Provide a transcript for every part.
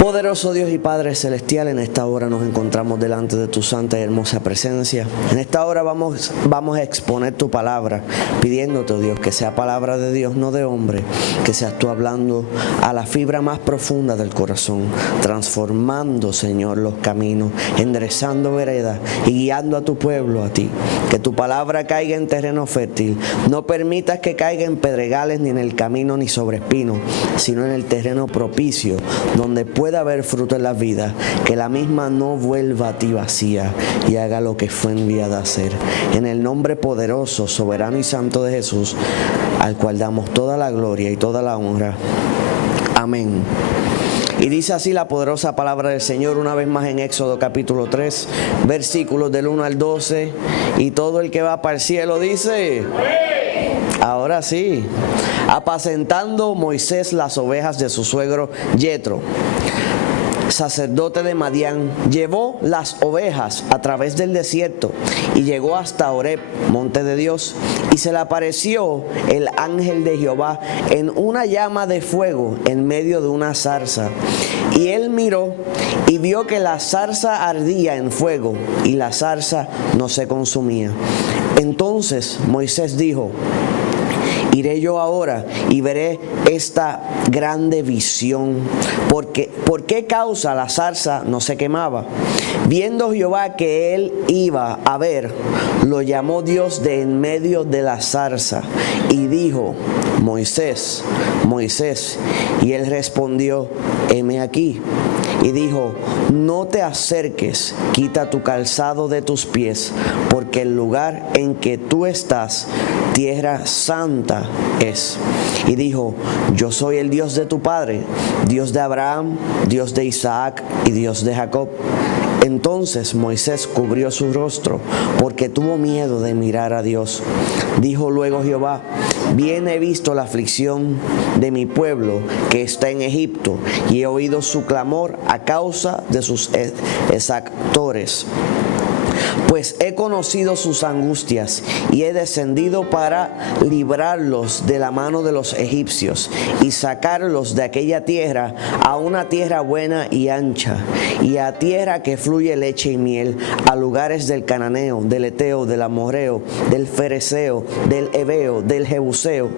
Poderoso Dios y Padre Celestial, en esta hora nos encontramos delante de tu santa y hermosa presencia. En esta hora vamos a exponer tu palabra, pidiéndote, oh Dios, que sea palabra de Dios, no de hombre, que seas tú hablando a la fibra más profunda del corazón, transformando, Señor, los caminos, enderezando veredas y guiando a tu pueblo a ti. Que tu palabra caiga en terreno fértil. No permitas que caiga en pedregales, ni en el camino, ni sobre espinos, sino en el terreno propicio, donde pueda haber fruto en la vida. Que la misma no vuelva a ti vacía y haga lo que fue enviada a hacer. En el nombre poderoso, soberano y santo de Jesús, al cual damos toda la gloria y toda la honra. Amén. Y dice así la poderosa palabra del Señor una vez más en Éxodo capítulo 3, versículos del 1 al 12. Y todo el que va para el cielo dice: ahora sí. Apacentando Moisés las ovejas de su suegro Yetro, sacerdote de Madián, llevó las ovejas a través del desierto y llegó hasta Horeb, monte de Dios, y se le apareció el ángel de Jehová en una llama de fuego en medio de una zarza. Y él miró y vio que la zarza ardía en fuego y la zarza no se consumía. Entonces Moisés dijo: iré yo ahora y veré esta grande visión. ¿Por qué causa la zarza no se quemaba? Viendo Jehová que él iba a ver, lo llamó Dios de en medio de la zarza y dijo: Moisés, Moisés. Y él respondió: heme aquí. Y dijo: no te acerques, quita tu calzado de tus pies, porque el lugar en que tú estás, tierra santa es. Y dijo: yo soy el Dios de tu padre, Dios de Abraham, Dios de Isaac y Dios de Jacob. Entonces Moisés cubrió su rostro, porque tuvo miedo de mirar a Dios. Dijo luego Jehová: bien he visto la aflicción de mi pueblo que está en Egipto, y he oído su clamor a causa de sus exactores. Pues he conocido sus angustias y he descendido para librarlos de la mano de los egipcios y sacarlos de aquella tierra a una tierra buena y ancha, y a tierra que fluye leche y miel, a lugares del cananeo, del eteo, del amorreo, del fereceo, del heveo, del jebuseo.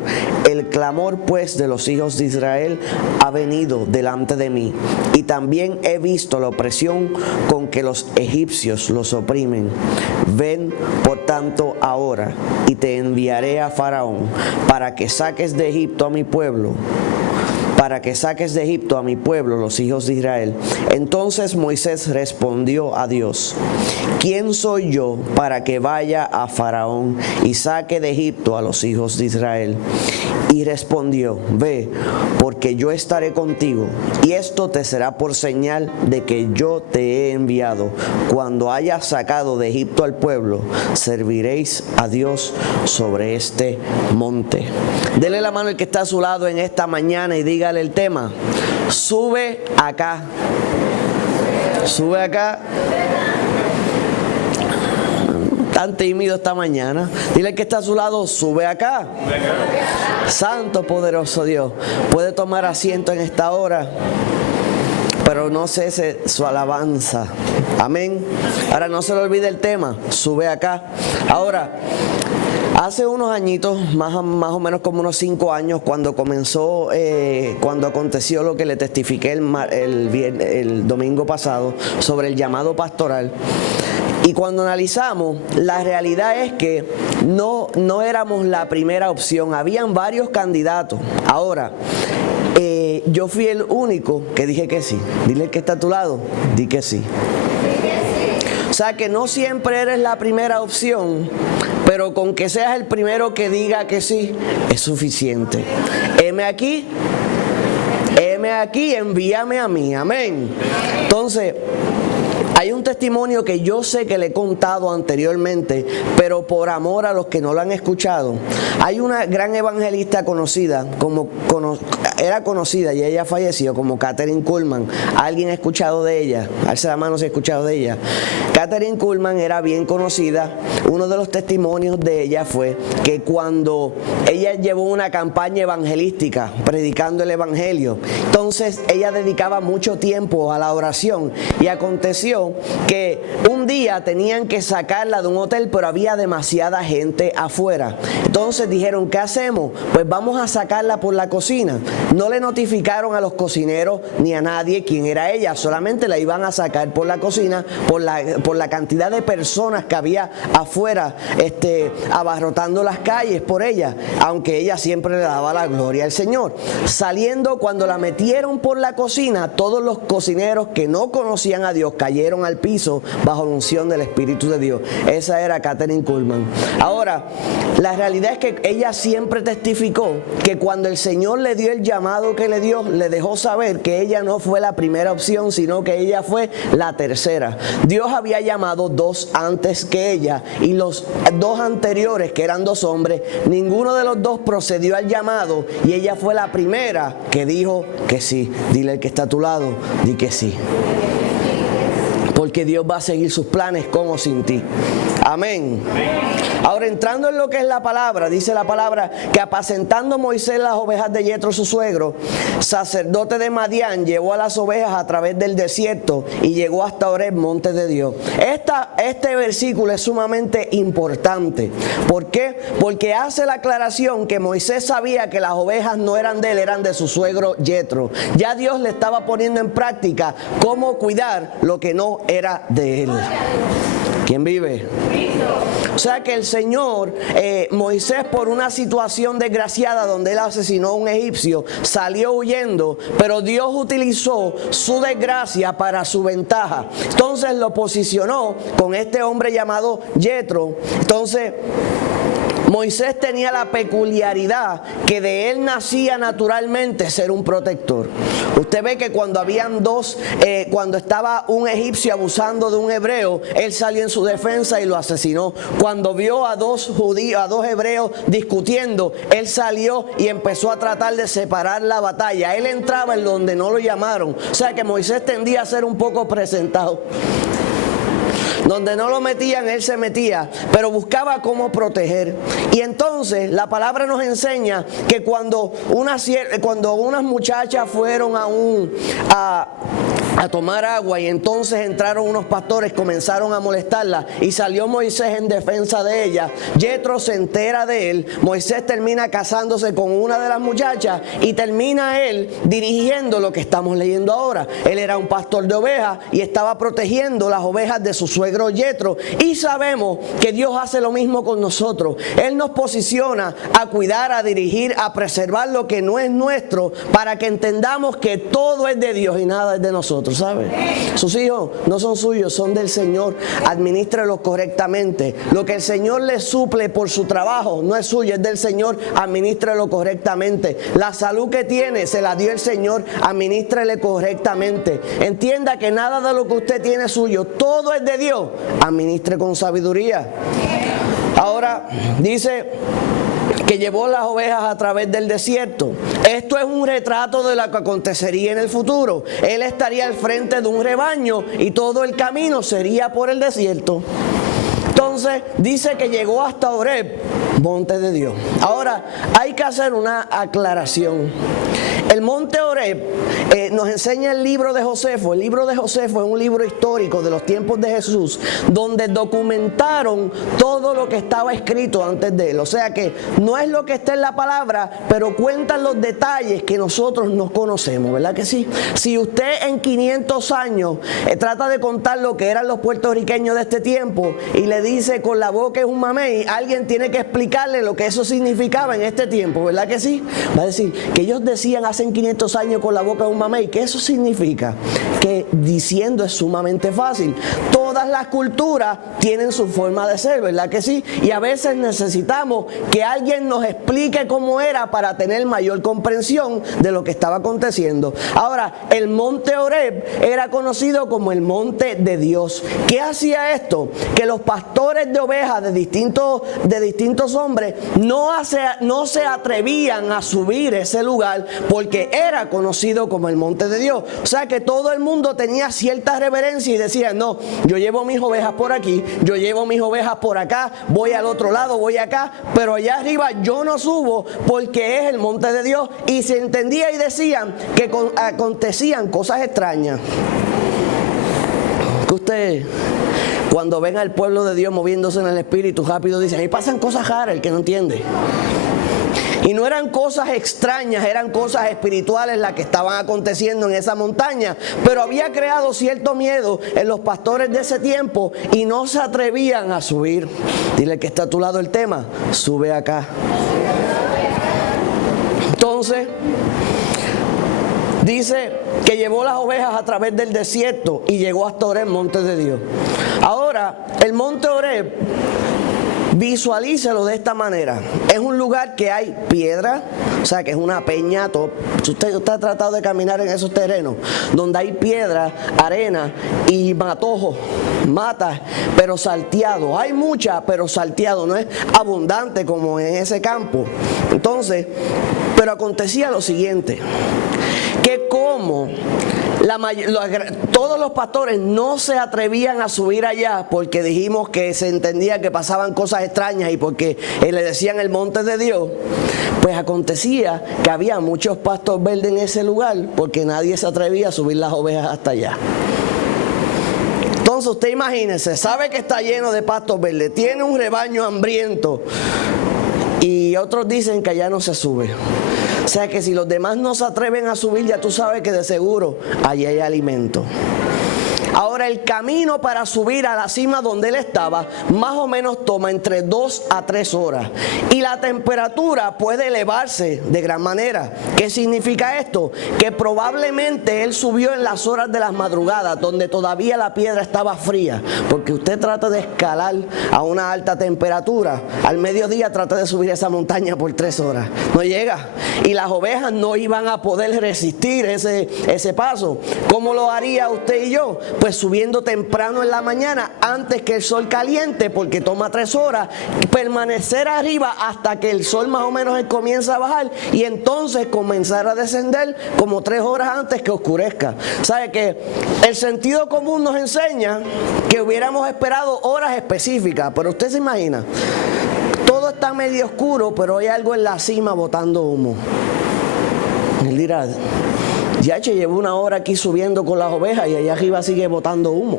El clamor pues de los hijos de Israel ha venido delante de mí, y también he visto la opresión con que los egipcios los oprimen. Ven por tanto ahora, y te enviaré a Faraón, para que saques de Egipto a mi pueblo, los hijos de Israel. Entonces Moisés respondió a Dios: ¿quién soy yo para que vaya a Faraón y saque de Egipto a los hijos de Israel? Y respondió: ve, porque yo estaré contigo, y esto te será por señal de que yo te he enviado. Cuando hayas sacado de Egipto al pueblo, serviréis a Dios sobre este monte. Dele la mano al que está a su lado en esta mañana y dígale el tema: sube acá. Sube acá. Tan tímido esta mañana. Dile al que está a su lado: sube acá. Santo poderoso Dios, puede tomar asiento en esta hora, pero no cese su alabanza. Amén. Ahora no se le olvide el tema: sube acá. Ahora, hace unos añitos, más o menos como unos 5 años, cuando aconteció lo que le testifiqué el domingo pasado sobre el llamado pastoral. Y cuando analizamos, la realidad es que no éramos la primera opción. Habían varios candidatos. Ahora, yo fui el único que dije que sí. Dile que está a tu lado, di que sí. O sea que no siempre eres la primera opción, pero con que seas el primero que diga que sí, es suficiente. Heme aquí, envíame a mí. Amén. Entonces, Hay un testimonio que yo sé que le he contado anteriormente, pero por amor a los que no lo han escuchado. Hay una gran evangelista conocida, era conocida y ella falleció, como Kathryn Kuhlman. ¿Alguien ha escuchado de ella? Alza la mano si ha escuchado de ella. Kathryn Kuhlman era bien conocida. Uno de los testimonios de ella fue que cuando ella llevó una campaña evangelística predicando el evangelio, entonces ella dedicaba mucho tiempo a la oración, y aconteció que un día tenían que sacarla de un hotel, pero había demasiada gente afuera. Entonces dijeron, ¿qué hacemos? Pues vamos a sacarla por la cocina. No le notificaron a los cocineros ni a nadie quién era ella, solamente la iban a sacar por la cocina por la cantidad de personas que había afuera abarrotando las calles por ella, aunque ella siempre le daba la gloria al Señor. Saliendo, cuando la metieron por la cocina, todos los cocineros que no conocían a Dios cayeron al piso bajo la unción del Espíritu de Dios. Esa era Kathryn Kuhlman. Ahora, la realidad es que ella siempre testificó que cuando el Señor le dio el llamado que le dio, le dejó saber que ella no fue la primera opción, sino que ella fue la tercera. Dios había llamado 2 antes que ella, y los 2 anteriores, que eran 2 hombres, ninguno de los 2 procedió al llamado, y ella fue la primera que dijo que sí. Dile al que está a tu lado, di que sí. Porque Dios va a seguir sus planes con o sin ti. Amén. Ahora, entrando en lo que es la palabra, dice la palabra que apacentando Moisés las ovejas de Yetro su suegro, sacerdote de Madián, llevó a las ovejas a través del desierto y llegó hasta Horeb, monte de Dios. Este versículo es sumamente importante. ¿Por qué? Porque hace la aclaración que Moisés sabía que las ovejas no eran de él, eran de su suegro Yetro. Ya Dios le estaba poniendo en práctica cómo cuidar lo que no era de él. ¿Quién vive? O sea que el Señor, Moisés, por una situación desgraciada donde él asesinó a un egipcio, salió huyendo, pero Dios utilizó su desgracia para su ventaja. Entonces lo posicionó con este hombre llamado Yetro. Entonces Moisés tenía la peculiaridad que de él nacía naturalmente ser un protector. Usted ve que cuando habían cuando estaba un egipcio abusando de un hebreo, él salió en su defensa y lo asesinó. Cuando vio a 2 hebreos discutiendo, él salió y empezó a tratar de separar la batalla. Él entraba en donde no lo llamaron. O sea que Moisés tendía a ser un poco presentado. Donde no lo metían, él se metía, pero buscaba cómo proteger. Y entonces la palabra nos enseña que cuando unas muchachas fueron a tomar agua, y entonces entraron unos pastores, comenzaron a molestarla, y salió Moisés en defensa de ella. Yetro se entera de él. Moisés termina casándose con una de las muchachas y termina él dirigiendo lo que estamos leyendo ahora. Él era un pastor de ovejas y estaba protegiendo las ovejas de su suegro Yetro, y sabemos que Dios hace lo mismo con nosotros. Él nos posiciona a cuidar, a dirigir, a preservar lo que no es nuestro, para que entendamos que todo es de Dios y nada es de nosotros, ¿sabe? Sus hijos no son suyos, son del Señor. Administrélos correctamente. Lo que el Señor le suple por su trabajo no es suyo, es del Señor. Administrelo correctamente. La salud que tiene se la dio el Señor. Administrele correctamente. Entienda que nada de lo que usted tiene es suyo, todo es de Dios. Administre con sabiduría. Ahora dice que llevó las ovejas a través del desierto. Esto es un retrato de lo que acontecería en el futuro. Él estaría al frente de un rebaño y todo el camino sería por el desierto. Entonces dice que llegó hasta Horeb, monte de Dios. Ahora hay que hacer una aclaración. El monte Horeb nos enseña el libro de Josefo. El libro de Josefo es un libro histórico de los tiempos de Jesús, donde documentaron todo lo que estaba escrito antes de él. O sea que no es lo que está en la palabra, pero cuentan los detalles que nosotros no conocemos, ¿verdad que sí? Si usted en 500 años trata de contar lo que eran los puertorriqueños de este tiempo y le dice con la boca es un mamey, alguien tiene que explicar explicarle lo que eso significaba en este tiempo, ¿verdad que sí? Va a decir que ellos decían hace 500 años con la boca de un mamey. ¿Qué eso significa? Que diciendo es sumamente fácil. Todas las culturas tienen su forma de ser, ¿verdad que sí? Y a veces necesitamos que alguien nos explique cómo era para tener mayor comprensión de lo que estaba aconteciendo. Ahora, el monte Horeb era conocido como el monte de Dios. ¿Qué hacía esto? Que los pastores de ovejas de distintos hombres no se atrevían a subir ese lugar porque era conocido como el monte de Dios. O sea que todo el mundo tenía cierta reverencia y decía, no, yo llevo mis ovejas por aquí, yo llevo mis ovejas por acá, voy al otro lado, voy acá, pero allá arriba yo no subo porque es el monte de Dios. Y se entendía y decían que acontecían cosas extrañas. Que usted, cuando ven al pueblo de Dios moviéndose en el espíritu rápido, dicen, ahí pasan cosas raras, el que no entiende. Y no eran cosas extrañas, eran cosas espirituales las que estaban aconteciendo en esa montaña. Pero había creado cierto miedo en los pastores de ese tiempo y no se atrevían a subir. Dile que está a tu lado el tema, sube acá. Entonces, dice que llevó las ovejas a través del desierto y llegó hasta Horeb, monte de Dios. Ahora, el monte Horeb, visualícelo de esta manera. Es un lugar que hay piedra, o sea que es una peña. Usted ha tratado de caminar en esos terrenos donde hay piedra, arena y matojos, matas, pero salteado. Hay mucha, pero salteado, no es abundante como en ese campo. Entonces, pero acontecía lo siguiente, que como todos los pastores no se atrevían a subir allá porque dijimos que se entendía que pasaban cosas extrañas y porque le decían el monte de Dios, pues acontecía que había muchos pastos verdes en ese lugar porque nadie se atrevía a subir las ovejas hasta allá. Entonces usted imagínese, sabe que está lleno de pastos verdes, tiene un rebaño hambriento y otros dicen que allá no se sube. O sea que si los demás no se atreven a subir, ya tú sabes que de seguro allí hay alimento. Ahora, el camino para subir a la cima donde él estaba, más o menos toma entre 2 a 3 horas. Y la temperatura puede elevarse de gran manera. ¿Qué significa esto? Que probablemente él subió en las horas de las madrugadas, donde todavía la piedra estaba fría. Porque usted trata de escalar a una alta temperatura. Al mediodía trata de subir esa montaña por 3 horas. No llega. Y las ovejas no iban a poder resistir ese paso. ¿Cómo lo haría usted y yo? Pues subiendo temprano en la mañana antes que el sol caliente, porque toma 3 horas, permanecer arriba hasta que el sol más o menos comienza a bajar y entonces comenzar a descender como 3 horas antes que oscurezca. ¿Sabe que el sentido común nos enseña que hubiéramos esperado horas específicas? Pero usted se imagina, todo está medio oscuro, pero hay algo en la cima botando humo. Él dirá, ya llevo 1 hora aquí subiendo con las ovejas y allá arriba sigue botando humo.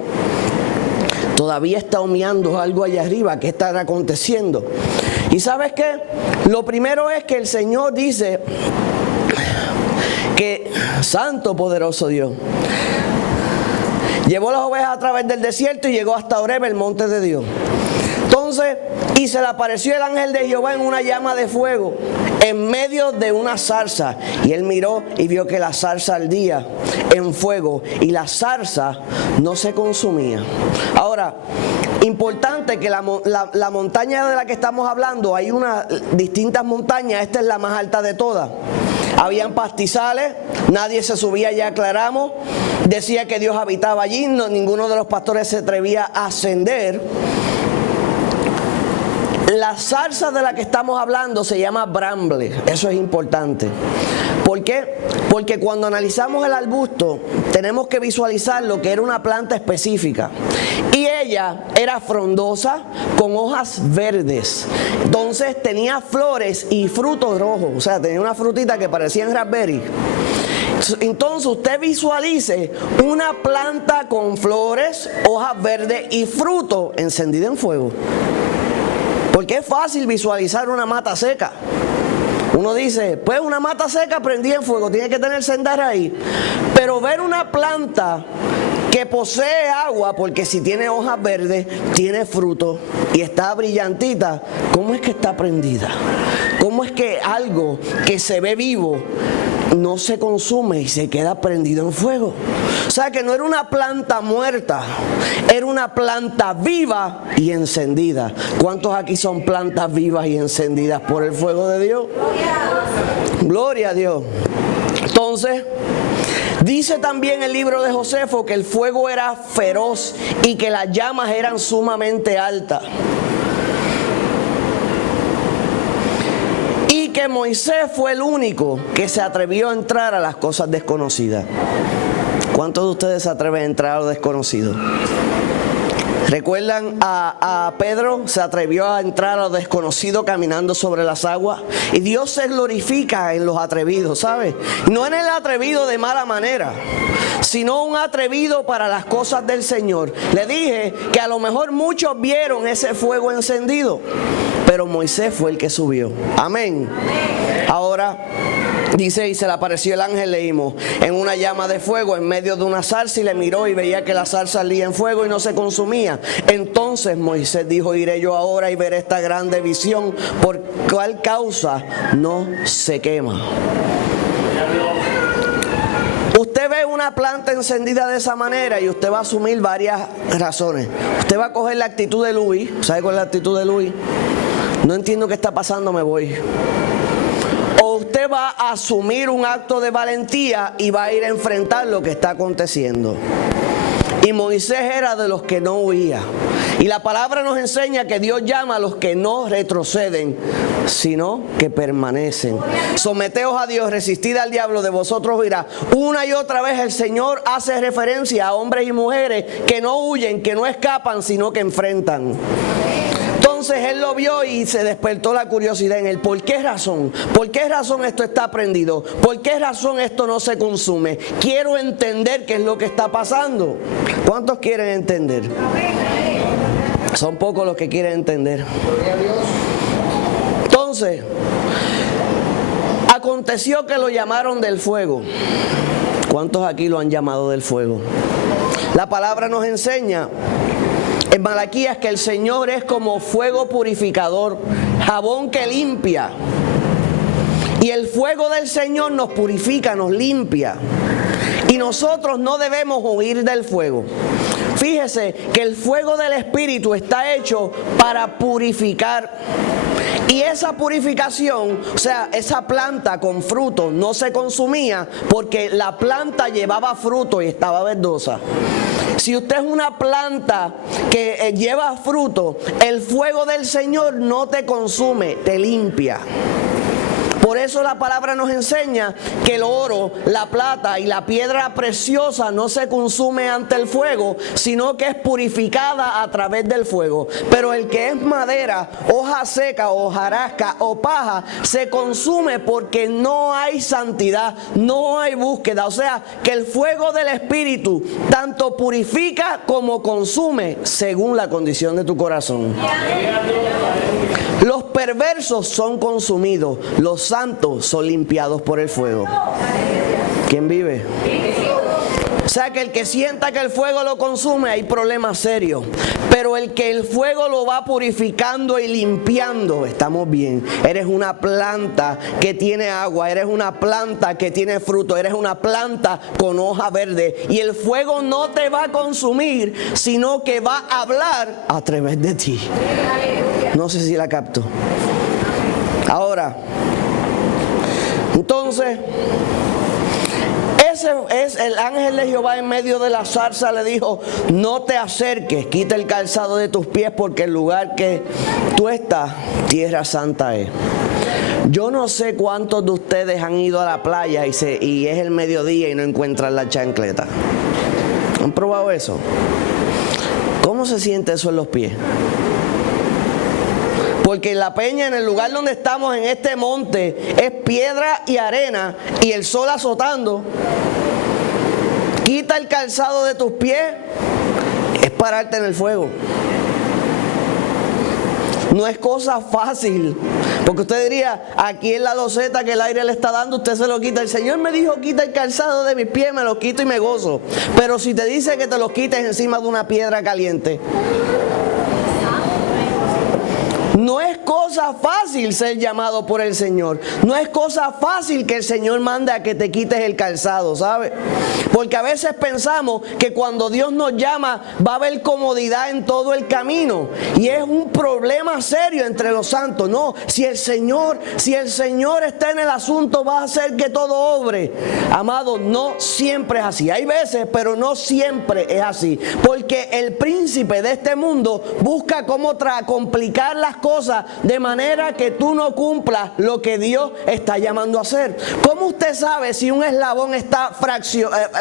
Todavía está humeando algo allá arriba. ¿Qué estará aconteciendo? ¿Y sabes qué? Lo primero es que el Señor dice que, santo poderoso Dios, llevó las ovejas a través del desierto y llegó hasta Horeb, el monte de Dios. Entonces, y se le apareció el ángel de Jehová en una llama de fuego en medio de una zarza. Y él miró y vio que la zarza ardía en fuego y la zarza no se consumía. Ahora, importante que la montaña de la que estamos hablando, hay unas distintas montañas, esta es la más alta de todas. Habían pastizales, nadie se subía, ya aclaramos. Decía que Dios habitaba allí, ninguno de los pastores se atrevía a ascender. La zarza de la que estamos hablando se llama bramble, eso es importante. ¿Por qué? Porque cuando analizamos el arbusto tenemos que visualizar lo que era una planta específica. Y ella era frondosa con hojas verdes. Entonces tenía flores y frutos rojos, o sea, tenía una frutita que parecían raspberry. Entonces usted visualice una planta con flores, hojas verdes y fruto encendida en fuego. Porque es fácil visualizar una mata seca. Uno dice, pues una mata seca prendida en fuego, tiene que tener sendar ahí. Pero ver una planta que posee agua, porque si tiene hojas verdes, tiene fruto y está brillantita, ¿cómo es que está prendida? ¿Cómo es que algo que se ve vivo no se consume y se queda prendido en fuego? O sea que no era una planta muerta, era una planta viva y encendida. ¿Cuántos aquí son plantas vivas y encendidas por el fuego de Dios? Gloria a Dios. Entonces, dice también el libro de Josefo que el fuego era feroz y que las llamas eran sumamente altas. Y que Moisés fue el único que se atrevió a entrar a las cosas desconocidas. ¿Cuántos de ustedes se atreven a entrar a lo desconocido? ¿Recuerdan a Pedro? Se atrevió a entrar a lo desconocido caminando sobre las aguas. Y Dios se glorifica en los atrevidos, ¿sabes? No en el atrevido de mala manera, sino un atrevido para las cosas del Señor. Le dije que a lo mejor muchos vieron ese fuego encendido, pero Moisés fue el que subió. Amén. Ahora dice, y se le apareció el ángel, leímos, en una llama de fuego en medio de una zarza, y le miró y veía que la zarza salía en fuego y no se consumía. Entonces Moisés dijo, iré yo ahora y veré esta grande visión, por cuál causa no se quema. Usted ve una planta encendida de esa manera y usted va a asumir varias razones. Usted va a coger la actitud de Luis. ¿Sabe cuál es la actitud de Luis? No entiendo qué está pasando, me voy. O usted va a asumir un acto de valentía y va a ir a enfrentar lo que está aconteciendo. Y Moisés era de los que no huía. Y la palabra nos enseña que Dios llama a los que no retroceden, sino que permanecen. Someteos a Dios, resistid al diablo, de vosotros huirá. Una y otra vez el Señor hace referencia a hombres y mujeres que no huyen, que no escapan, sino que enfrentan. Entonces él lo vio y se despertó la curiosidad en él. ¿Por qué razón? ¿Por qué razón esto está prendido? ¿Por qué razón esto no se consume? Quiero entender qué es lo que está pasando. ¿Cuántos quieren entender? Son pocos los que quieren entender. Entonces, aconteció que lo llamaron del fuego. ¿Cuántos aquí lo han llamado del fuego? La palabra nos enseña en Malaquías que el Señor es como fuego purificador, jabón que limpia. Y el fuego del Señor nos purifica, nos limpia. Y nosotros no debemos huir del fuego. Fíjese que el fuego del Espíritu está hecho para purificar. Y esa purificación, o sea, esa planta con fruto no se consumía porque la planta llevaba fruto y estaba verdosa. Si usted es una planta que lleva fruto, el fuego del Señor no te consume, te limpia. Por eso la palabra nos enseña que el oro, la plata y la piedra preciosa no se consume ante el fuego, sino que es purificada a través del fuego. Pero el que es madera, hoja seca, hojarasca o paja, se consume porque no hay santidad, no hay búsqueda. O sea, que el fuego del Espíritu tanto purifica como consume según la condición de tu corazón. Los perversos son consumidos, los santos son limpiados por el fuego. ¿Quién vive? O sea que el que sienta que el fuego lo consume, hay problemas serios. Pero el que el fuego lo va purificando y limpiando, estamos bien. Eres una planta que tiene agua, eres una planta que tiene fruto, eres una planta con hoja verde. Y el fuego no te va a consumir, sino que va a hablar a través de ti. No sé si la capto. Ahora, entonces, ese es el ángel de Jehová en medio de la zarza, le dijo: no te acerques, quita el calzado de tus pies, porque el lugar que tú estás, tierra santa es. Yo no sé cuántos de ustedes han ido a la playa y es el mediodía y no encuentran la chancleta. ¿Han probado eso? ¿Cómo se siente eso en los pies? Porque en la peña, en el lugar donde estamos, en este monte, es piedra y arena y el sol azotando. Quita el calzado de tus pies, es pararte en el fuego. No es cosa fácil. Porque usted diría, aquí en la loseta que el aire le está dando, usted se lo quita. El Señor me dijo, quita el calzado de mis pies, me lo quito y me gozo. Pero si te dice que te lo quites encima de una piedra caliente, no es cosa fácil ser llamado por el Señor. No es cosa fácil que el Señor mande a que te quites el calzado, ¿sabe? Porque a veces pensamos que cuando Dios nos llama va a haber comodidad en todo el camino. Y es un problema serio entre los santos. No, si el Señor está en el asunto, va a hacer que todo obre. Amado, no siempre es así. Hay veces, pero no siempre es así. Porque el príncipe de este mundo busca cómo complicar las cosas de manera que tú no cumplas lo que Dios está llamando a hacer. ¿Cómo usted sabe si un eslabón está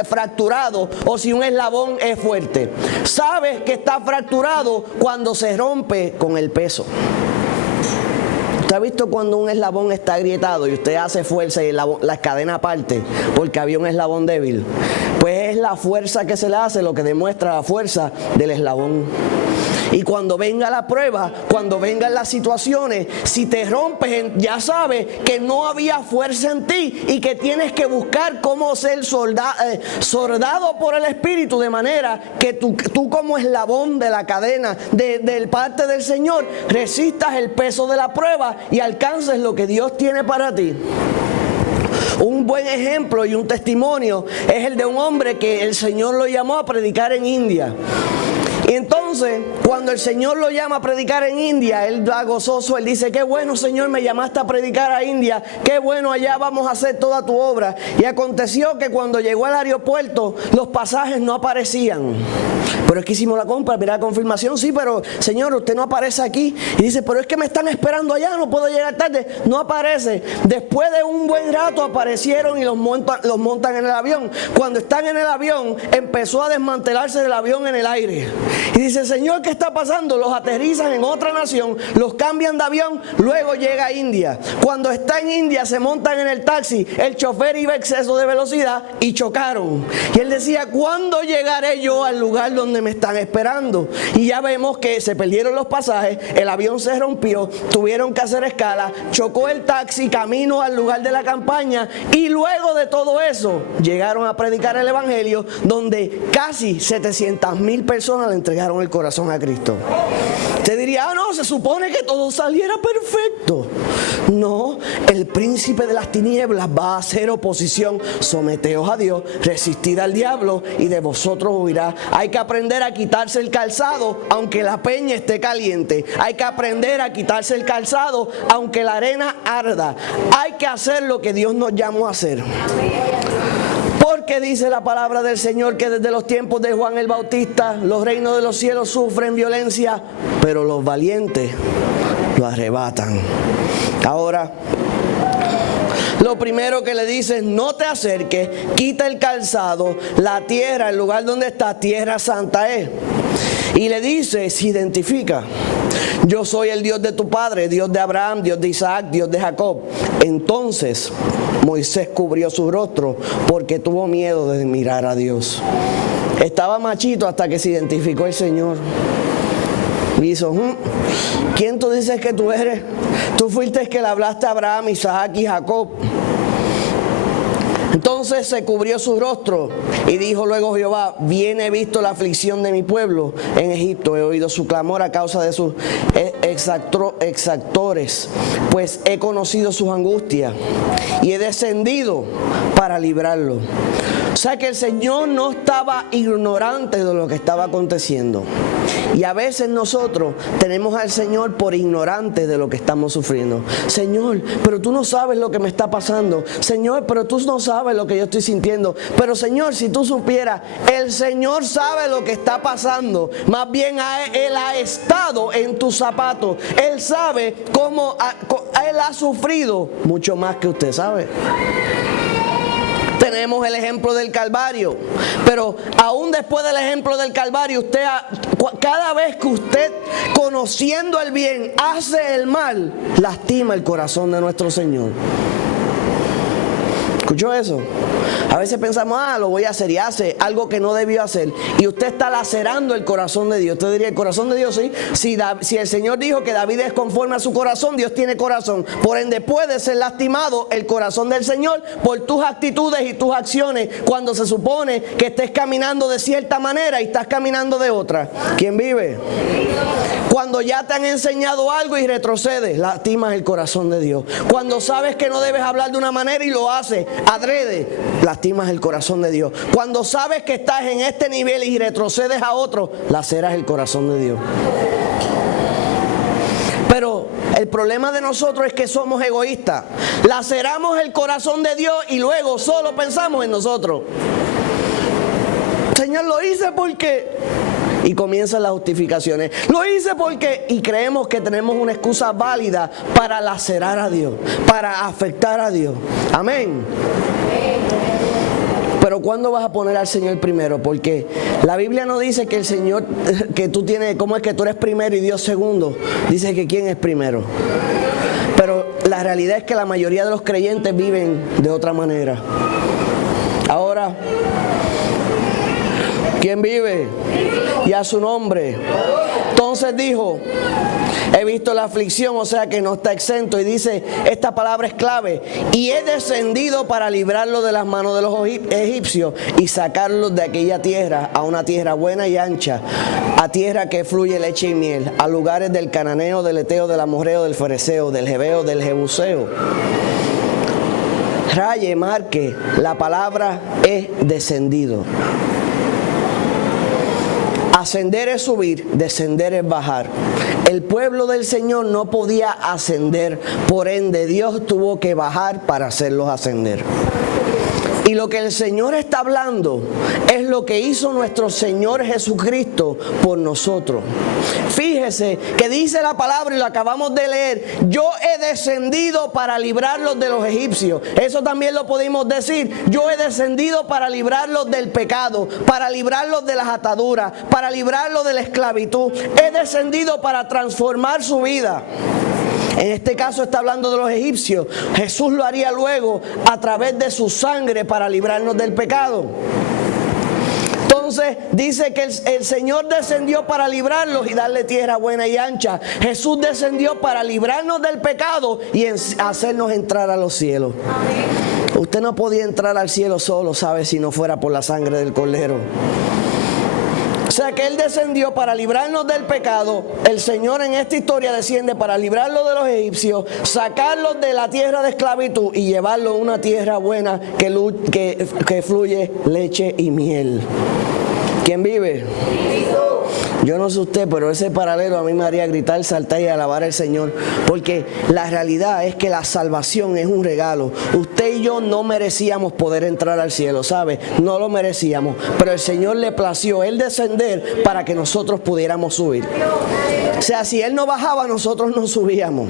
fracturado o si un eslabón es fuerte? Sabes que está fracturado cuando se rompe con el peso. ¿Usted ha visto cuando un eslabón está agrietado y usted hace fuerza y la cadena parte porque había un eslabón débil? Pues es la fuerza que se le hace lo que demuestra la fuerza del eslabón. Y cuando venga la prueba, cuando vengan las situaciones, si te rompes, ya sabes que no había fuerza en ti y que tienes que buscar cómo ser soldado por el Espíritu, de manera que tú como eslabón de la cadena del parte del Señor resistas el peso de la prueba y alcances lo que Dios tiene para ti. Un buen ejemplo y un testimonio es el de un hombre que el Señor lo llamó a predicar en India. Y entonces, cuando el Señor lo llama a predicar en India, él va gozoso, él dice, qué bueno, Señor, me llamaste a predicar a India, qué bueno, allá vamos a hacer toda tu obra. Y aconteció que cuando llegó al aeropuerto, los pasajes no aparecían. Pero es que hicimos la compra, mira la confirmación, sí, pero Señor, usted no aparece aquí. Y dice, pero es que me están esperando allá, no puedo llegar tarde. No aparece. Después de un buen rato aparecieron y los montan en el avión. Cuando están en el avión, empezó a desmantelarse el avión en el aire. Y dice, Señor, ¿qué está pasando? Los aterrizan en otra nación, los cambian de avión, luego llega a India. Cuando está en India, se montan en el taxi, el chofer iba a exceso de velocidad y chocaron. Y él decía, ¿cuándo llegaré yo al lugar donde me están esperando? Y ya vemos que se perdieron los pasajes, el avión se rompió, tuvieron que hacer escala, chocó el taxi camino al lugar de la campaña y luego de todo eso, llegaron a predicar el evangelio donde casi 700,000 personas le entregaron el corazón a Cristo. Te diría, no, se supone que todo saliera perfecto. No, el príncipe de las tinieblas va a hacer oposición. Someteos a Dios, resistid al diablo y de vosotros huirá. Hay que aprender a quitarse el calzado aunque la peña esté caliente. Hay que aprender a quitarse el calzado aunque la arena arda. Hay que hacer lo que Dios nos llamó a hacer. Porque dice la palabra del Señor que desde los tiempos de Juan el Bautista los reinos de los cielos sufren violencia, pero los valientes lo arrebatan. Ahora, lo primero que le dice es no te acerques, quita el calzado, la tierra, el lugar donde está, tierra santa es. Y le dice, se identifica, yo soy el Dios de tu padre, Dios de Abraham, Dios de Isaac, Dios de Jacob. Entonces Moisés cubrió su rostro porque tuvo miedo de mirar a Dios. Estaba machito hasta que se identificó el Señor. Hizo, ¿quién tú dices que tú eres? Tú fuiste el que le hablaste a Abraham, Isaac y Jacob. Entonces se cubrió su rostro y dijo luego Jehová, bien he visto la aflicción de mi pueblo en Egipto, he oído su clamor a causa de sus exactores, pues he conocido sus angustias y he descendido para librarlo. O sea que el Señor no estaba ignorante de lo que estaba aconteciendo. Y a veces nosotros tenemos al Señor por ignorante de lo que estamos sufriendo. Señor, pero tú no sabes lo que me está pasando. Señor, pero tú no sabes lo que yo estoy sintiendo. Pero Señor, si tú supieras, el Señor sabe lo que está pasando. Más bien Él ha estado en tus zapatos. Él sabe cómo Él ha sufrido mucho más que usted sabe. Tenemos el ejemplo del Calvario, pero aún después del ejemplo del Calvario, cada vez que usted, conociendo el bien, hace el mal, lastima el corazón de nuestro Señor. ¿Escuchó eso? A veces pensamos, lo voy a hacer, y hace algo que no debió hacer. Y usted está lacerando el corazón de Dios. Usted diría, ¿el corazón de Dios? Sí. Si el Señor dijo que David es conforme a su corazón, Dios tiene corazón. Por ende, puede ser lastimado el corazón del Señor por tus actitudes y tus acciones cuando se supone que estés caminando de cierta manera y estás caminando de otra. ¿Quién vive? Cuando ya te han enseñado algo y retrocedes, lastimas el corazón de Dios. Cuando sabes que no debes hablar de una manera y lo haces adrede, lastimas el corazón de Dios. Cuando sabes que estás en este nivel y retrocedes a otro, laceras el corazón de Dios. Pero el problema de nosotros es que somos egoístas. Laceramos el corazón de Dios y luego solo pensamos en nosotros. Señor, lo hice porque... Y comienzan las justificaciones. Lo hice porque... Y creemos que tenemos una excusa válida para lacerar a Dios, para afectar a Dios. Amén. Pero ¿cuándo vas a poner al Señor primero? Porque la Biblia no dice que el Señor, que tú tienes, ¿cómo es que tú eres primero y Dios segundo? Dice que ¿quién es primero? Pero la realidad es que la mayoría de los creyentes viven de otra manera. Ahora, ¿quién vive? Y a su nombre. Entonces dijo, he visto la aflicción, o sea que no está exento. Y dice, esta palabra es clave. Y he descendido para librarlo de las manos de los egipcios y sacarlos de aquella tierra a una tierra buena y ancha, a tierra que fluye leche y miel, a lugares del cananeo, del eteo, del amorreo, del fereceo, del jebeo, del jebuseo. Raye, marque, la palabra es descendido. Ascender es subir, descender es bajar. El pueblo del Señor no podía ascender, por ende Dios tuvo que bajar para hacerlos ascender. Y lo que el Señor está hablando es lo que hizo nuestro Señor Jesucristo por nosotros. Fíjese que dice la palabra y lo acabamos de leer, yo he descendido para librarlos de los egipcios. Eso también lo podemos decir, yo he descendido para librarlos del pecado, para librarlos de las ataduras, para librarlos de la esclavitud. He descendido para transformar su vida. En este caso está hablando de los egipcios. Jesús lo haría luego a través de su sangre para librarnos del pecado. Entonces dice que el Señor descendió para librarlos y darle tierra buena y ancha. Jesús descendió para librarnos del pecado y hacernos entrar a los cielos. Usted no podía entrar al cielo solo, ¿sabe? Si no fuera por la sangre del Cordero. O sea que Él descendió para librarnos del pecado. El Señor en esta historia desciende para librarlos de los egipcios, sacarlos de la tierra de esclavitud y llevarlos a una tierra buena que fluye leche y miel. ¿Quién vive? Yo no sé usted, pero ese paralelo a mí me haría gritar, saltar y alabar al Señor. Porque la realidad es que la salvación es un regalo. Usted y yo no merecíamos poder entrar al cielo, ¿sabe? No lo merecíamos. Pero el Señor le plació Él descender para que nosotros pudiéramos subir. O sea, si Él no bajaba, nosotros no subíamos.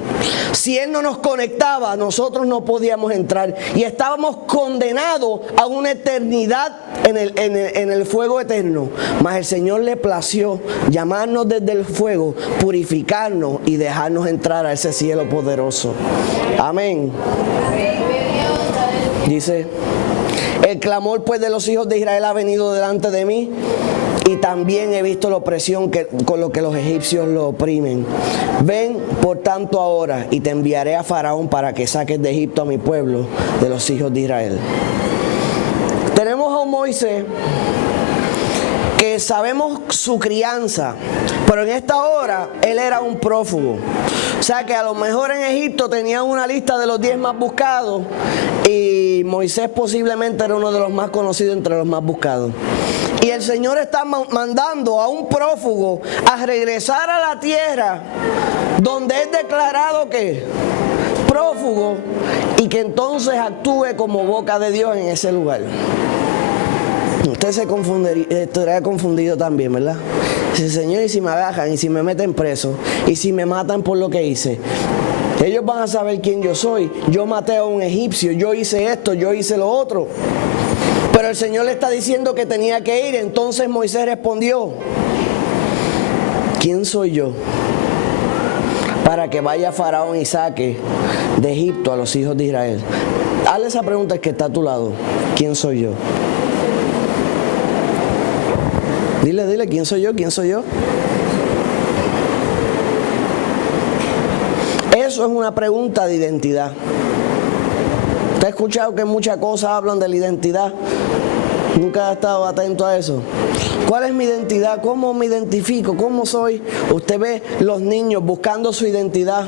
Si Él no nos conectaba, nosotros no podíamos entrar. Y estábamos condenados a una eternidad en el fuego eterno. Mas el Señor le plació llamarnos desde el fuego, purificarnos y dejarnos entrar a ese cielo poderoso. Amén. Dice, el clamor pues de los hijos de Israel ha venido delante de mí. Y también he visto la opresión con lo que los egipcios lo oprimen. Ven, por tanto, ahora y te enviaré a Faraón para que saques de Egipto a mi pueblo, de los hijos de Israel. Tenemos a un Moisés que sabemos su crianza, pero en esta hora él era un prófugo. O sea que a lo mejor en Egipto tenían una lista de los 10 más buscados y Moisés posiblemente era uno de los más conocidos entre los más buscados. Y el Señor está mandando a un prófugo a regresar a la tierra donde es declarado que prófugo y que entonces actúe como boca de Dios en ese lugar. Usted se estaría confundido también, ¿verdad? Dice, Señor, y si me agarran, y si me meten preso, y si me matan por lo que hice, ellos van a saber quién yo soy. Yo maté a un egipcio, yo hice esto, yo hice lo otro. Pero el Señor le está diciendo que tenía que ir. Entonces Moisés respondió, ¿quién soy yo para que vaya Faraón y saque de Egipto a los hijos de Israel? Hazle esa pregunta al que está a tu lado. ¿Quién soy yo? Dile, ¿quién soy yo? ¿Quién soy yo? Eso es una pregunta de identidad. ¿Te has escuchado que muchas cosas hablan de la identidad? ¿Nunca has estado atento a eso? ¿Cuál es mi identidad? ¿Cómo me identifico? ¿Cómo soy? Usted ve los niños buscando su identidad.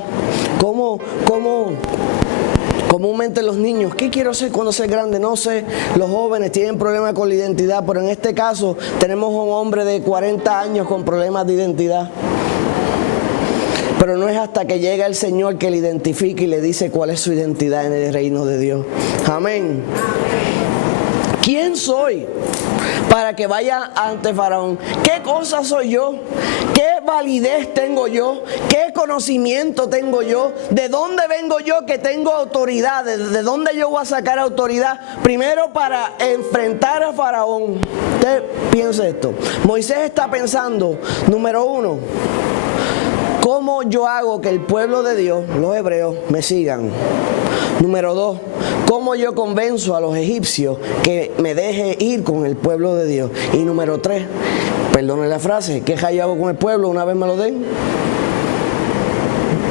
Comúnmente los niños, ¿qué quiero ser cuando sea grande? No sé. Los jóvenes tienen problemas con la identidad, pero en este caso tenemos un hombre de 40 años con problemas de identidad. Pero no es hasta que llega el Señor que le identifica y le dice cuál es su identidad en el reino de Dios. Amén. ¿Quién soy para que vaya ante Faraón? ¿Qué cosa soy yo? ¿Qué validez tengo yo? ¿Qué conocimiento tengo yo? ¿De dónde vengo yo que tengo autoridad? ¿De dónde yo voy a sacar autoridad? Primero, para enfrentar a Faraón. Usted piense esto. Moisés está pensando, número uno, ¿cómo yo hago que el pueblo de Dios, los hebreos, me sigan? Número 2, ¿cómo yo convenzo a los egipcios que me deje ir con el pueblo de Dios? Y número 3, perdone la frase, ¿qué yo hago con el pueblo una vez me lo den?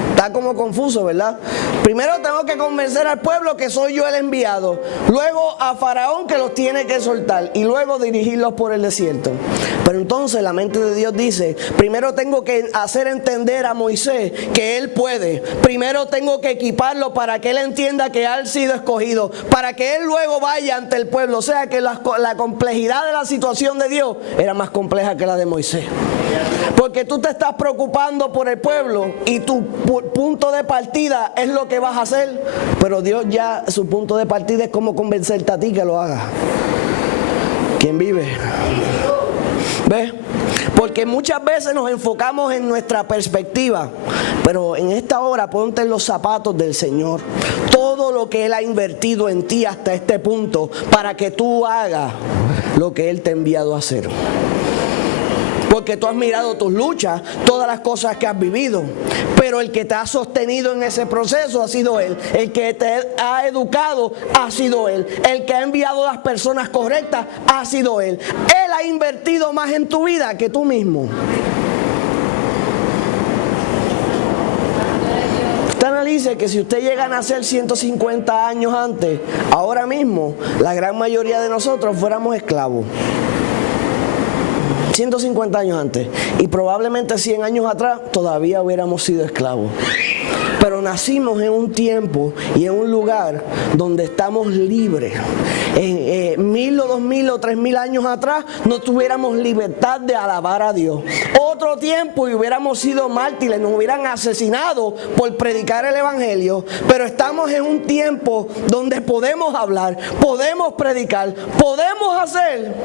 Está como confuso, ¿verdad? Primero tengo que convencer al pueblo que soy yo el enviado. Luego a Faraón que los tiene que soltar. Y luego dirigirlos por el desierto. Pero entonces la mente de Dios dice, primero tengo que hacer entender a Moisés que él puede. Primero tengo que equiparlo para que él entienda que ha sido escogido. Para que él luego vaya ante el pueblo. O sea que la complejidad de la situación de Dios era más compleja que la de Moisés. Porque tú te estás preocupando por el pueblo y tu punto de partida es lo que vas a hacer, pero Dios ya, su punto de partida es cómo convencerte a ti que lo hagas. ¿Quién vive? ¿Ves? Porque muchas veces nos enfocamos en nuestra perspectiva, pero en esta hora ponte en los zapatos del Señor. Todo lo que Él ha invertido en ti hasta este punto para que tú hagas lo que Él te ha enviado a hacer. Porque tú has mirado tus luchas, todas las cosas que has vivido. Pero el que te ha sostenido en ese proceso ha sido Él. El que te ha educado ha sido Él. El que ha enviado a las personas correctas ha sido Él. Él ha invertido más en tu vida que tú mismo. Usted analice que si usted llega a nacer 150 años antes, ahora mismo la gran mayoría de nosotros fuéramos esclavos. 150 años antes y probablemente 100 años atrás todavía hubiéramos sido esclavos. Pero nacimos en un tiempo y en un lugar donde estamos libres. En 1000 o 2000 o 3000 años atrás no tuviéramos libertad de alabar a Dios. Otro tiempo y hubiéramos sido mártires, nos hubieran asesinado por predicar el evangelio. Pero estamos en un tiempo donde podemos hablar, podemos predicar, podemos hacer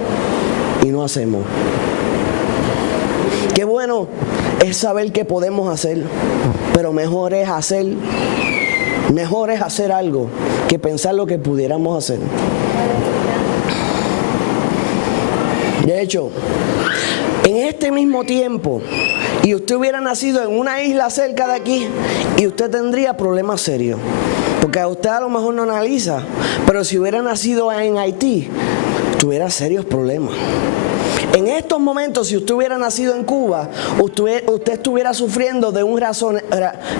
y no hacemos. Qué bueno es saber que podemos hacer, pero mejor es hacer algo que pensar lo que pudiéramos hacer. De hecho, en este mismo tiempo, y usted hubiera nacido en una isla cerca de aquí, y usted tendría problemas serios. Porque a usted a lo mejor no analiza, pero si hubiera nacido en Haití, tuviera serios problemas. En estos momentos, si usted hubiera nacido en Cuba, usted estuviera sufriendo de un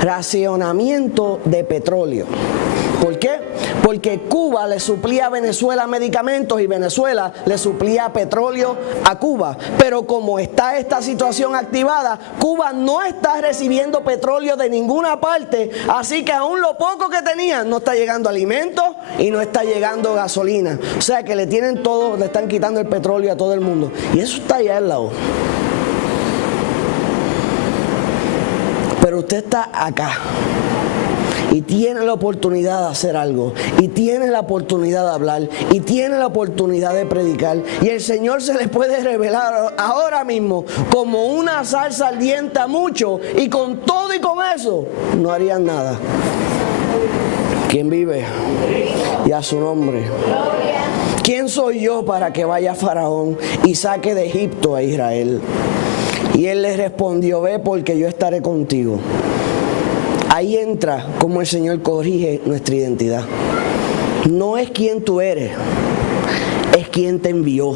racionamiento de petróleo. ¿Por qué? Porque Cuba le suplía a Venezuela medicamentos y Venezuela le suplía petróleo a Cuba. Pero como está esta situación activada, Cuba no está recibiendo petróleo de ninguna parte. Así que aún lo poco que tenían no está llegando alimentos y no está llegando gasolina. O sea que le tienen todo, le están quitando el petróleo a todo el mundo. Y eso está allá al lado. Pero usted está acá. Y tiene la oportunidad de hacer algo. Y tiene la oportunidad de hablar. Y tiene la oportunidad de predicar. Y el Señor se les puede revelar ahora mismo como una salsa ardiente a muchos. Y con todo y con eso no harían nada. ¿Quién vive? Y a su nombre. ¿Quién soy yo para que vaya Faraón y saque de Egipto a Israel? Y él les respondió: ve, porque yo estaré contigo. Ahí entra cómo el Señor corrige nuestra identidad. no es quién tú eres, es quién te envió.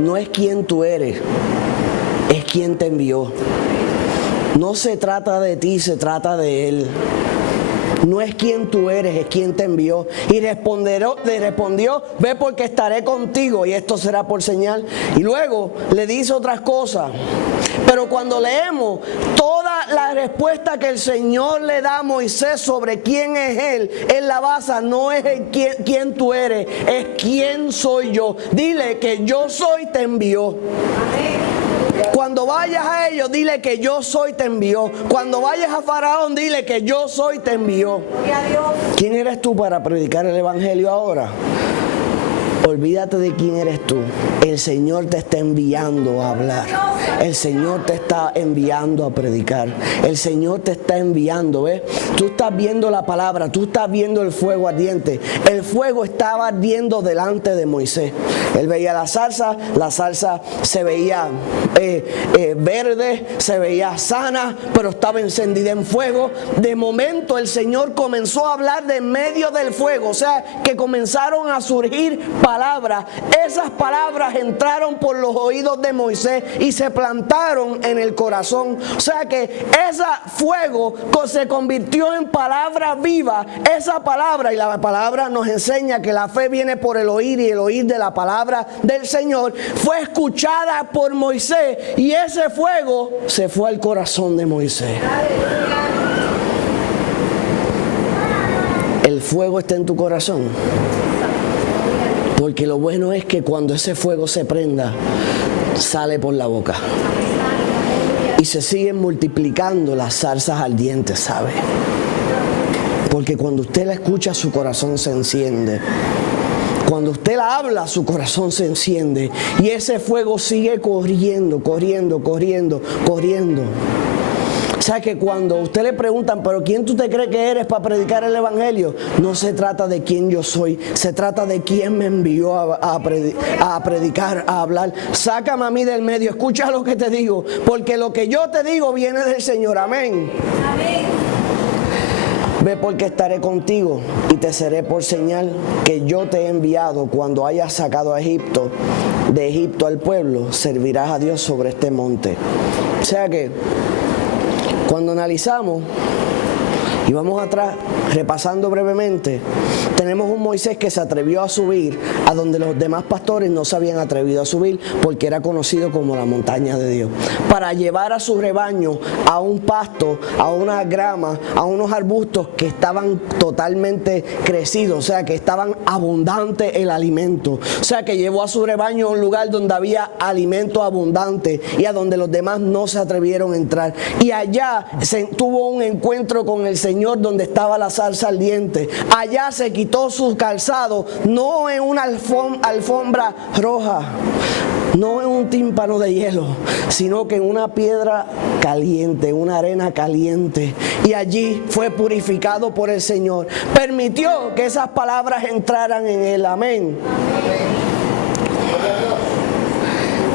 No es quién tú eres, es quién te envió. No se trata de ti, se trata de Él. No es quién tú eres, es quién te envió. Y le respondió, ve porque estaré contigo y esto será por señal. Y luego le dice otras cosas. Pero cuando leemos toda la respuesta que el Señor le da a Moisés sobre quién es Él, Él la basa, no es quién tú eres, es quién soy yo. Dile que yo soy, te envió. Cuando vayas a ellos, dile que yo soy, te envió. Cuando vayas a Faraón, dile que yo soy, te envió. ¿Quién eres tú para predicar el Evangelio ahora? Olvídate de quién eres tú. El Señor te está enviando a hablar. El Señor te está enviando a predicar. El Señor te está enviando, ¿ves? Tú estás viendo la palabra, tú estás viendo el fuego ardiente. El fuego estaba ardiendo delante de Moisés. Él veía la salsa se veía verde, se veía sana, pero estaba encendida en fuego. De momento el Señor comenzó a hablar de en medio del fuego, o sea, que comenzaron a surgir palabras. Esas palabras entraron por los oídos de Moisés y se plantaron en el corazón. O sea que ese fuego se convirtió en palabra viva. Esa palabra, y la palabra nos enseña que la fe viene por el oír y el oír de la palabra del Señor, fue escuchada por Moisés y ese fuego se fue al corazón de Moisés. El fuego está en tu corazón. Porque lo bueno es que cuando ese fuego se prenda, sale por la boca. Y se siguen multiplicando las zarzas ardientes, ¿sabe? Porque cuando usted la escucha, su corazón se enciende. Cuando usted la habla, su corazón se enciende. Y ese fuego sigue corriendo. O sea que cuando usted le preguntan, ¿pero quién tú te crees que eres para predicar el Evangelio? No se trata de quién yo soy, se trata de quién me envió a predicar, a hablar. Sácame a mí del medio, escucha lo que te digo, porque lo que yo te digo viene del Señor. Amén. Amén. Ve porque estaré contigo y te seré por señal que yo te he enviado. Cuando hayas sacado de Egipto al pueblo, servirás a Dios sobre este monte. O sea que cuando analizamos y vamos atrás, repasando brevemente, tenemos un Moisés que se atrevió a subir a donde los demás pastores no se habían atrevido a subir porque era conocido como la montaña de Dios, para llevar a su rebaño a un pasto, a una grama, a unos arbustos que estaban totalmente crecidos, o sea que estaban abundante el alimento, o sea que llevó a su rebaño a un lugar donde había alimento abundante y a donde los demás no se atrevieron a entrar, y allá tuvo un encuentro con el Señor donde estaba la zarza ardiente. Allá se quitó su calzado, no en una alfombra roja, no en un tímpano de hielo, sino que en una piedra caliente, una arena caliente. Y allí fue purificado por el Señor. Permitió que esas palabras entraran en él. Amén.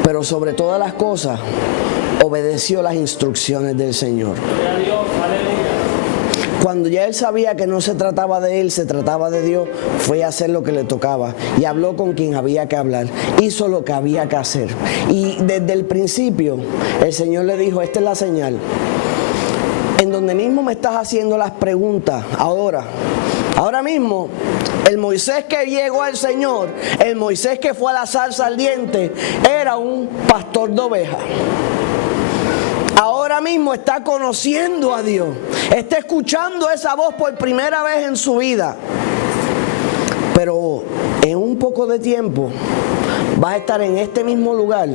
Pero sobre todas las cosas, obedeció las instrucciones del Señor. Cuando ya él sabía que no se trataba de él, se trataba de Dios, fue a hacer lo que le tocaba y habló con quien había que hablar, hizo lo que había que hacer. Y desde el principio el Señor le dijo, esta es la señal, en donde mismo me estás haciendo las preguntas ahora mismo. El Moisés que llegó al Señor, el Moisés que fue a la zarza ardiente, era un pastor de ovejas. Ahora mismo está conociendo a Dios, está escuchando esa voz por primera vez en su vida. Pero en un poco de tiempo vas a estar en este mismo lugar,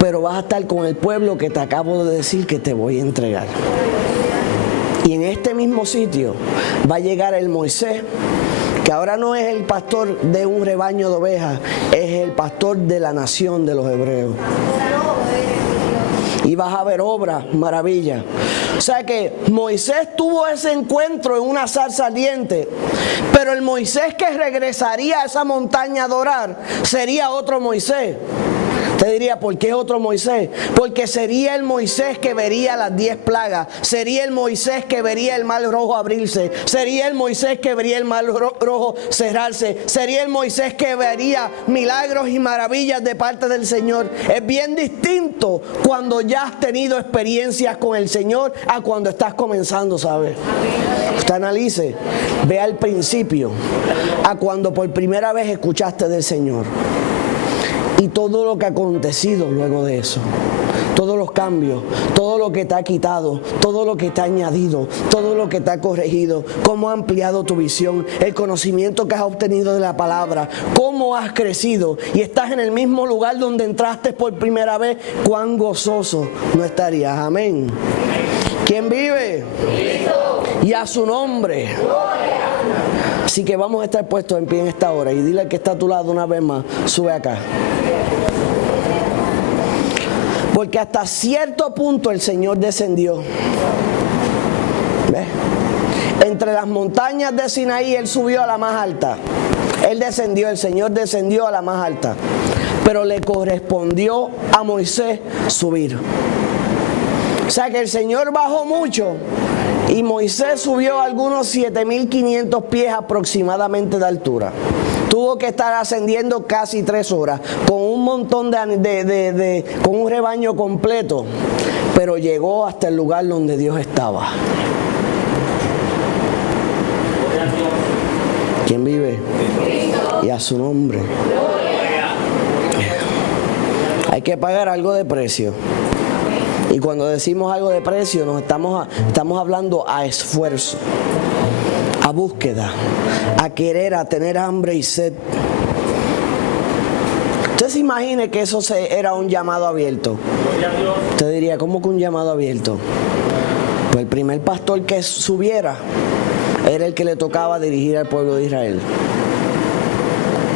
pero vas a estar con el pueblo que te acabo de decir que te voy a entregar. Y en este mismo sitio va a llegar el Moisés, que ahora no es el pastor de un rebaño de ovejas, es el pastor de la nación de los hebreos. Y vas a ver obras, maravillas. O sea que Moisés tuvo ese encuentro en una zarza ardiente, pero el Moisés que regresaría a esa montaña a adorar sería otro Moisés. Te diría, ¿por qué otro Moisés? Porque sería el Moisés que vería las 10 plagas, sería el Moisés que vería el mar rojo abrirse, sería el Moisés que vería el mar rojo cerrarse, sería el Moisés que vería milagros y maravillas de parte del Señor. Es bien distinto cuando ya has tenido experiencias con el Señor a cuando estás comenzando, ¿sabes? Usted analice, ve al principio, a cuando por primera vez escuchaste del Señor. Y todo lo que ha acontecido luego de eso, todos los cambios, todo lo que te ha quitado, todo lo que te ha añadido, todo lo que te ha corregido, cómo ha ampliado tu visión, el conocimiento que has obtenido de la palabra, cómo has crecido y estás en el mismo lugar donde entraste por primera vez, cuán gozoso no estarías. Amén. ¿Quién vive? Cristo. Y a su nombre. Gloria. Así que vamos a estar puestos en pie en esta hora y dile al que está a tu lado una vez más, sube acá. Porque hasta cierto punto el Señor descendió. ¿Ves? Entre las montañas de Sinaí Él subió a la más alta. Él descendió, el Señor descendió a la más alta. Pero le correspondió a Moisés subir. O sea que el Señor bajó mucho y Moisés subió algunos 7,500 pies aproximadamente de altura. Tuvo que estar ascendiendo casi 3 horas con un montón con un rebaño completo, pero llegó hasta el lugar donde Dios estaba. ¿Quién vive? Y a su nombre. Hay que pagar algo de precio. Y cuando decimos algo de precio, nos estamos hablando a esfuerzo, a búsqueda, a querer, a tener hambre y sed. Usted se imagine que eso era un llamado abierto. Usted diría, ¿cómo que un llamado abierto? Pues el primer pastor que subiera era el que le tocaba dirigir al pueblo de Israel.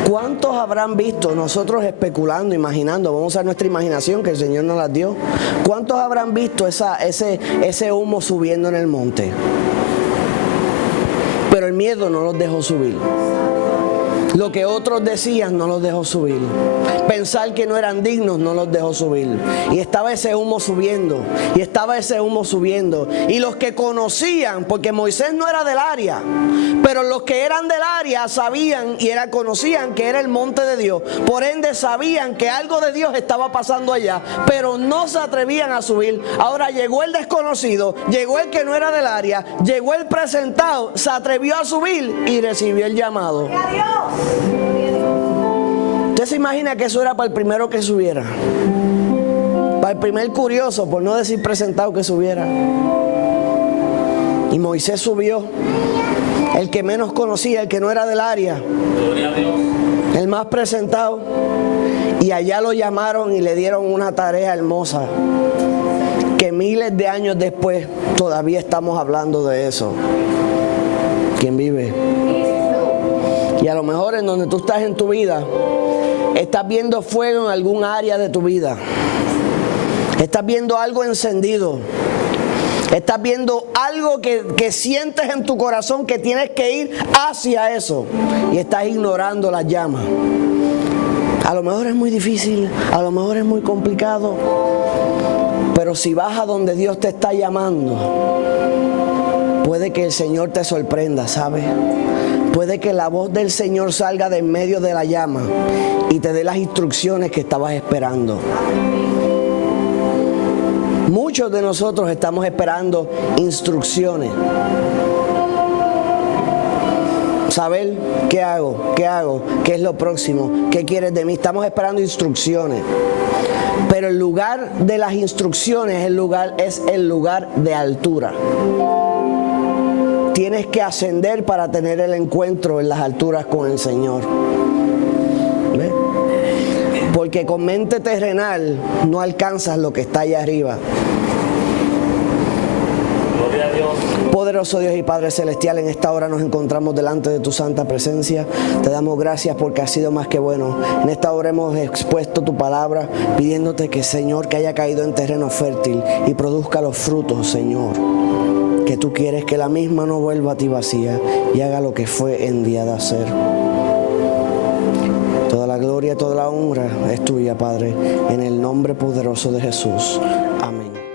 ¿Cuántos habrán visto, nosotros especulando, imaginando, vamos a usar nuestra imaginación que el Señor nos la dio? ¿Cuántos habrán visto ese humo subiendo en el monte? Pero el miedo no los dejó subir. Lo que otros decían no los dejó subir. Pensar que no eran dignos no los dejó subir. Y estaba ese humo subiendo. Y estaba ese humo subiendo. Y los que conocían, porque Moisés no era del área, pero los que eran del área sabían y conocían que era el monte de Dios. Por ende sabían que algo de Dios estaba pasando allá, pero no se atrevían a subir. Ahora llegó el desconocido, llegó el que no era del área, llegó el presentado, se atrevió a subir y recibió el llamado. Usted se imagina que eso era para el primero que subiera, para el primer curioso, por no decir presentado, que subiera. Y Moisés subió, el que menos conocía, el que no era del área, el más presentado, y allá lo llamaron y le dieron una tarea hermosa que miles de años después todavía estamos hablando de eso. ¿Quién vive? Y a lo mejor en donde tú estás en tu vida, estás viendo fuego en algún área de tu vida. Estás viendo algo encendido. Estás viendo algo que sientes en tu corazón que tienes que ir hacia eso. Y estás ignorando las llamas. A lo mejor es muy difícil, a lo mejor es muy complicado. Pero si vas a donde Dios te está llamando, puede que el Señor te sorprenda, ¿sabes? Puede que la voz del Señor salga de en medio de la llama y te dé las instrucciones que estabas esperando. Muchos de nosotros estamos esperando instrucciones. Saber qué hago, qué es lo próximo, qué quieres de mí. Estamos esperando instrucciones. Pero el lugar de las instrucciones es el lugar de altura. Tienes que ascender para tener el encuentro en las alturas con el Señor. ¿Ves? Porque con mente terrenal no alcanzas lo que está allá arriba. Gloria a Dios. Poderoso Dios y Padre Celestial, en esta hora nos encontramos delante de tu santa presencia. Te damos gracias porque has sido más que bueno. En esta hora hemos expuesto tu palabra, pidiéndote que, Señor, que haya caído en terreno fértil y produzca los frutos, Señor, que tú quieres, que la misma no vuelva a ti vacía y haga lo que fue enviada a hacer. Toda la la gloria, toda la honra es tuya, Padre, en el nombre poderoso de Jesús. Amén.